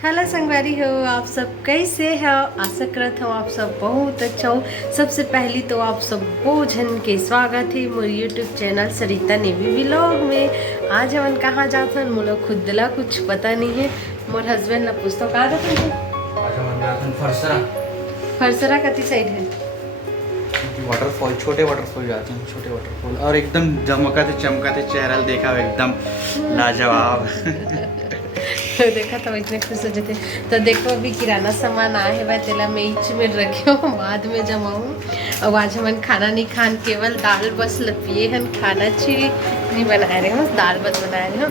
Hello संगवारी हो, आप सब कैसे हो। आशा करत हूँ आप सब बहुत अच्छा हो। सबसे पहली तो आप सब भोजन के स्वागत है मोर यूट्यूब चैनल सरिता नेवी व्लॉग में। आज हम कहाँ जाते हैं मोला खुद ला कुछ पता नहीं है। मोर हस्बैंड ला पूछता कहाँ जाते हैं। आज हम जाते हैं फरसरा। फरसरा कति साइड है। वाटरफॉल, छोटे वाटरफॉल जाते हैं, छोटे वाटरफॉल और एकदम चमकाते चमकाते चेहरा देखा एकदम लाजवाब। तो देखा तो इतने खुश हो जाते। तो देखो अभी किराना सामान आए है, वह तेला में ईच में रखे हो बाद में जमाऊँ। और आज हम खाना नहीं खान, केवल दाल बस लपिए हन, खाना छी नहीं बना रहे हो, दाल बस बना रहे हो।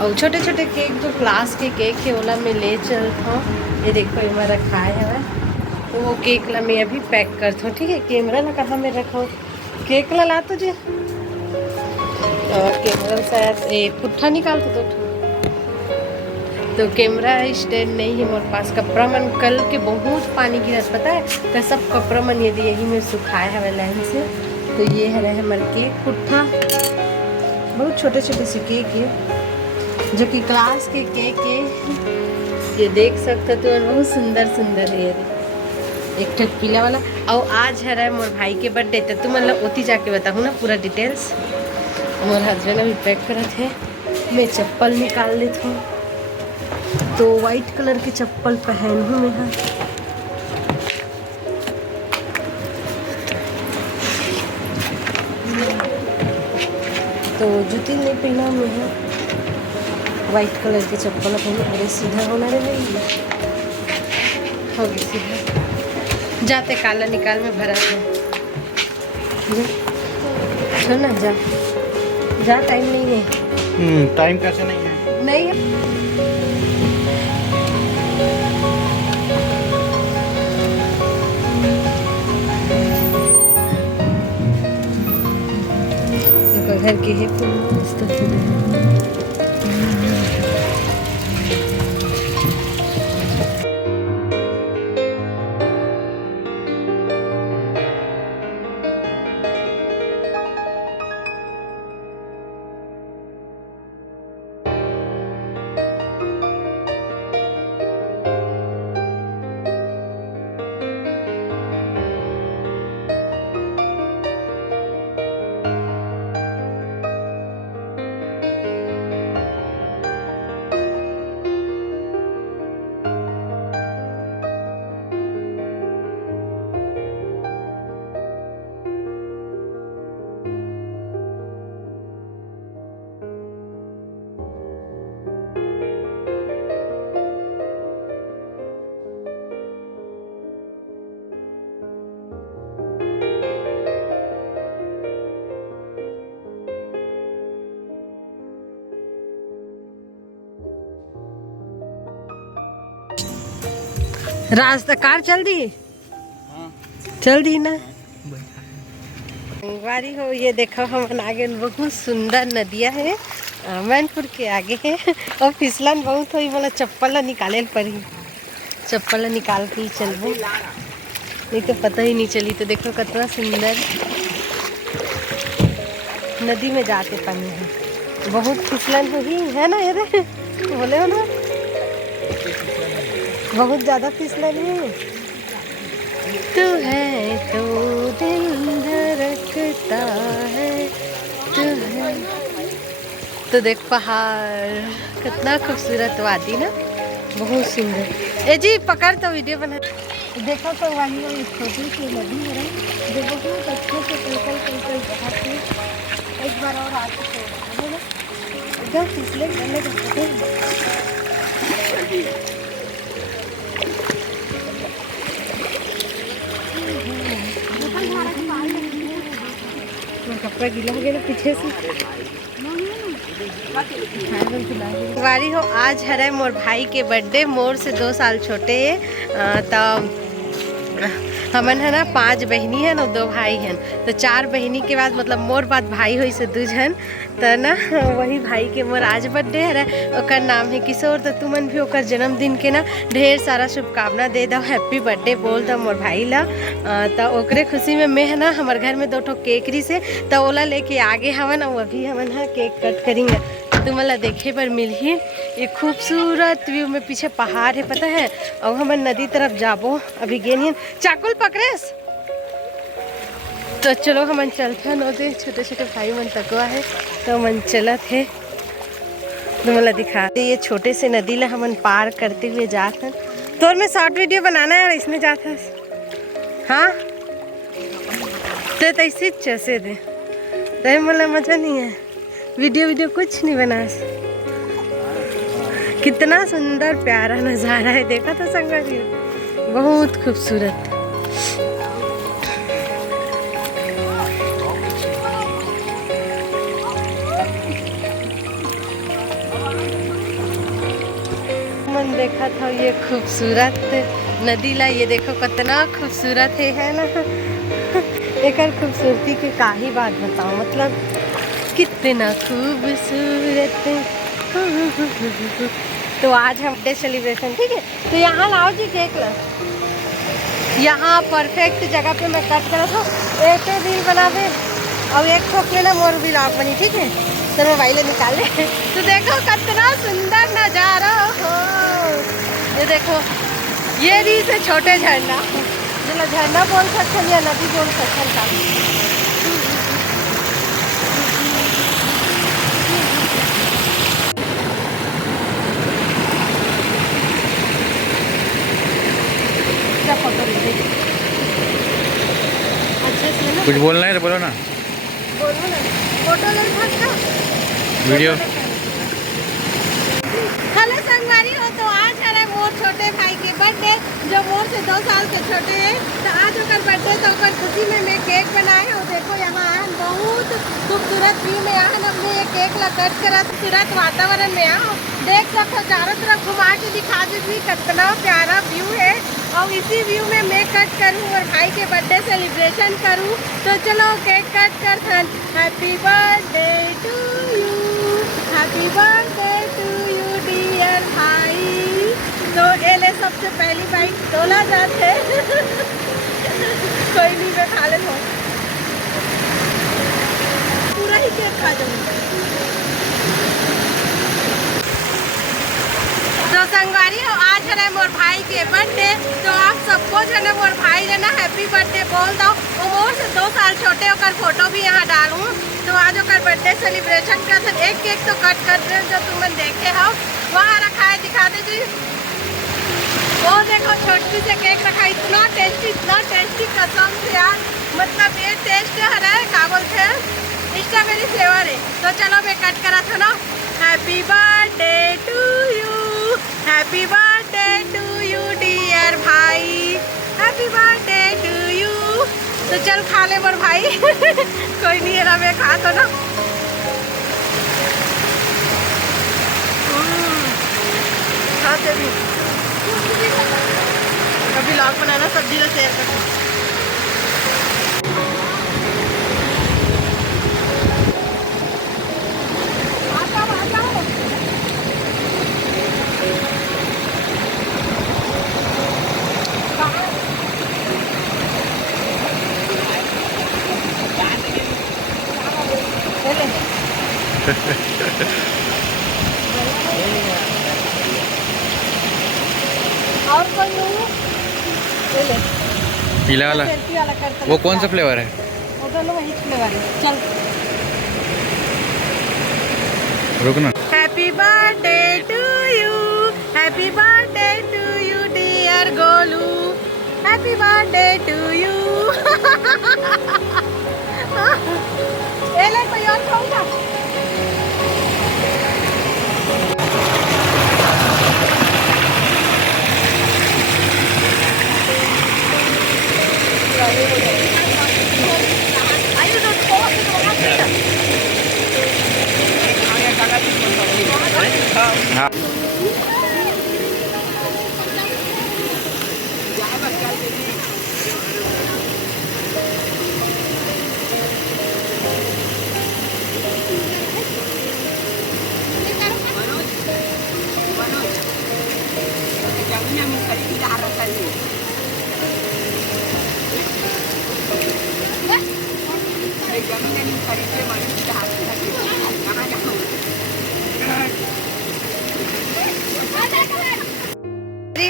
और छोटे छोटे केक जो ग्लास के केक है ओला मैं ले चलता हूँ। ये देखो ये मेरा खाए है, तो वो केक ला मैं अभी पैक करता हूँ। ठीक है, कैमरा ला कहाँ में रखा हूँ, केक ला ला तुझे कैमरा शायद ये पुट्ठा निकाल तो कैमरा स्टैंड नहीं है मेरे पास। कपड़ा मन कल के बहुत पानी गिरा पता है, तो सब कपड़ा मन यदि यही में सुखाए है लाइन से। तो ये है रहे हमारे केक पुट्ठा, बहुत छोटे छोटे से केक है जो कि क्लास के केक है। ये देख सकते तो बहुत सुंदर सुंदर है। एक ठक पीला वाला। और आज है रहा मोर भाई के बर्थडे, तो तुम मतलब ओती जाके बताऊँ ना पूरा डिटेल्स। मोर हस्बैंड अभी पैक करत है, मैं चप्पल निकाल लेती हूँ। तो वाइट कलर के चप्पल पहन हूँ मैं। तो जूती नहीं पहना मैं, वाइट कलर के चप्पल पहने। अरे सीधा होना रे भाई, हो गई सीधा। जाते काला निकाल में भरा था, छोड़ ना जा जा, टाइम नहीं है। टाइम कैसे नहीं है? नहीं है। घर के है मस्त। रास्ता कार चल दी। हाँ। चल दी ना वारी हो। ये देखो हम आगे बहुत सुंदर नदिया है, मैनपुर के आगे है। और फिसलन बहुत हुई, बोला चप्पल निकाले पड़ी, चप्पल निकाल के ही चलबो, नहीं तो पता ही नहीं चली। तो देखो कितना सुंदर नदी में जाते पानी है, बहुत फिसलन हुई है ना। ये बोले हो ना, बहुत ज़्यादा फिसलन है। तू है तो दिल धड़कता है, तू है। तो देख पहाड़ कितना खूबसूरत वादी ना, बहुत सुंदर। ए जी पकड़ तो वीडियो बना। देखो तो वही वो छोटी सी नदी है जो बहुत अच्छे से बहुत ही एक बार और आके एकदम फिसले करने कपड़ा गीला हो गया पीछे से। वारी हो, आज है मोर भाई के बर्थडे, मोर से 2 साल छोटे है। तो हमन है ना 5 बहनी है ना, 2 भाई हैं। तो 4 बहनी के बाद मतलब मोर बाद भाई हुई से 2 जन। तो ना वही भाई के मोर आज बर्थडे है, ओकर नाम है किशोर। तो तुमन भी ओकर जन्मदिन के ना ढेर सारा शुभकामना दे दो, हैप्पी बर्थडे बोल दो मोर भाई ला। तो ओकरे खुशी में मैं है ना हमारे घर में 2 ठो केकरी से तो ओला लेके आगे हमन, और अभी हमन है केक कट करेंगे। तुम्हारा देखे पर मिल ही ये खूबसूरत व्यू में पीछे पहाड़ है पता है। और हम नदी तरफ जाबो अभी गेनियन चाकुल पकड़ेस तो चलो हम चलते हैं नदी। छोटे छोटे भाई मन तकवा है तो मन चलत है तुम्हारा दिखाते। ये छोटे से नदी ला हम पार करते हुए जाते हैं। तो मैं शॉर्ट वीडियो बनाना है इसमें जाता है। हाँ तो ऐसे चसे दे तो मतलब मजा नहीं है। वीडियो कुछ नहीं बना। कितना सुंदर प्यारा नज़ारा है देखा था संगत, बहुत खूबसूरत। मन देखा था ये खूबसूरत नदी ला। ये देखो कितना खूबसूरत है ना। एक खूबसूरती के का ही बात बताओ, मतलब कितना खूबसूरत। तो आज हम डे सेलिब्रेशन ठीक है। तो यहाँ लाओ जी केक ला। यहाँ परफेक्ट जगह पे मैं कट करा था। एक रील बना दे और एक ठोक लेना मोर भी लाग बनी ठीक है। तो मोबाइल निकाले तो देखो कितना सुंदर नज़ारा हो। ये देखो ये री से छोटे झरना, चलो झरना बोल सकते हैं या नदी बोल सकते हैं। कुछ बोलना है तो बोलो ना। बोलो ना, फोटो ले सकता वीडियो। हेलो संगवारी हो, तो आज है मोर छोटे भाई के बर्थडे जो मोर से 2 साल से छोटे है। तो आज ओकर बर्थडे तो ओकर खुशी में मैं केक बनाए और देखो यहाँ आन बहुत खूबसूरत व्यू में आन हमने ये केक ला कट करा। खूबसूरत वातावरण में आओ देख सको, चारों तरफ घुमा के दिखा दीजिए कितना प्यारा व्यू है। और इसी व्यू में मैं कट करूँ और भाई के बर्थडे सेलिब्रेशन करूँ। तो चलो केक कट कर। Happy birthday to you, happy birthday to you dear भाई। तो ये ले सबसे पहली बाइक तोला जाते कोई नहीं मैं खा ले पूरा ही केक खा जाऊँ। तो संगवारी हो आज है मोर भाई के बर्थडे। तो आप सबको जो है मोर भाई है ना हैप्पी बर्थडे बोल दो। और मोर से 2 साल छोटे होकर फोटो भी यहाँ डालूँ। तो आज होकर बर्थडे सेलिब्रेशन कर एक केक तो कट कर रहे जो तुम देखे हो वहाँ रखा है, दिखा दीजिए। वो देखो छोटी से केक रखा है, इतना टेस्टी कसम से यार। मतलब ये टेस्ट है क्या बोलते हैं, स्ट्रॉबेरी फ्लेवर है। तो चलो मैं कट करा था ना। Happy birthday to you, happy birthday to you dear भाई, हैप्पी बर्थडे टू यू। तो चल खा ले मोर भाई कोई नहीं है ना, मैं खा तो ना। खाते भी कभी लॉग बनाना सब्जी का शेयर करते। और कोई पीला वाला वो कौन सा फ्लेवर है? वो दोनों वही फ्लेवर है। चल रुकना। Happy birthday to you, happy birthday to you dear Golu, happy birthday to you. ये ले कोई और खाऊंगा। हाँ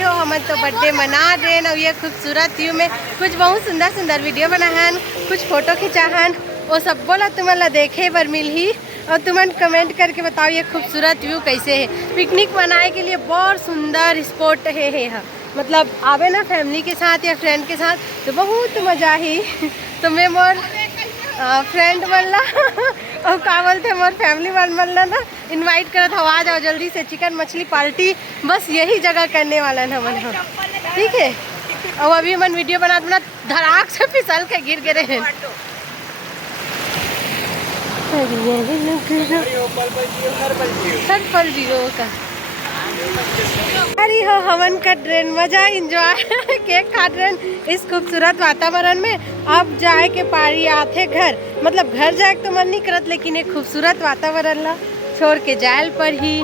हो हम तो बर्थडे मना रहे और ये खूबसूरत व्यू में कुछ बहुत सुंदर सुंदर वीडियो बनाहन, कुछ फोटो खिंचाहन, वो सब बोला तुम्हारा देखे बर मिलही और तुमन कमेंट करके बताओ ये खूबसूरत व्यू कैसे है। पिकनिक मनाए के लिए बहुत सुंदर स्पॉट है मतलब आवे ना फैमिली के साथ या फ्रेंड के साथ तो बहुत मजा ही। तो मैं मोर फ्रेंड बनला और का बोलते मोर फैमिली वाल बनला ना इनवाइट करत हो, आ जाओ जल्दी से चिकन मछली पार्टी बस यही जगह करने वाला है मन हम, ठीक है। और अभी मन वीडियो बना धड़ाक से फिसल के गिर गिरे हैं। हर पल जियो का अरे हो हवन का ट्रेन मजा एंजॉय केक खा ट्रेन इस खूबसूरत वातावरण में। अब जाए के पारी आते घर मतलब घर जाए तो मन नहीं करत, लेकिन एक खूबसूरत वातावरण ला छोड़ के जायल पर ही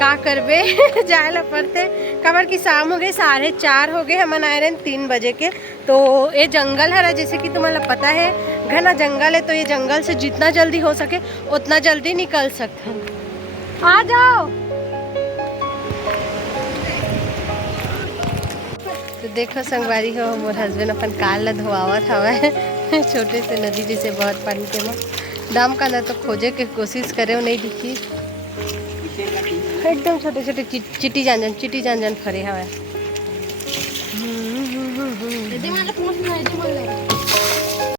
का करबे जाए ला पड़ते। कबर की शाम हो गई 4:30 हो गए, हम आए रहे 3 बजे के। तो ये जंगल है जैसे कि तुम्हें पता है घना जंगल है, तो ये जंगल से जितना जल्दी हो सके उतना जल्दी निकल सकते हैं। आ जाओ। तो देखो संगवारी हो मोर हस्बैंड अपन कार ला धोआवत हवा छोटे से नदी जैसे बहुत पानी के में दाम का ना तो खोजे के कोशिश करे नहीं दिखी, एकदम छोटे छोटे चिटी जान फरे हवा।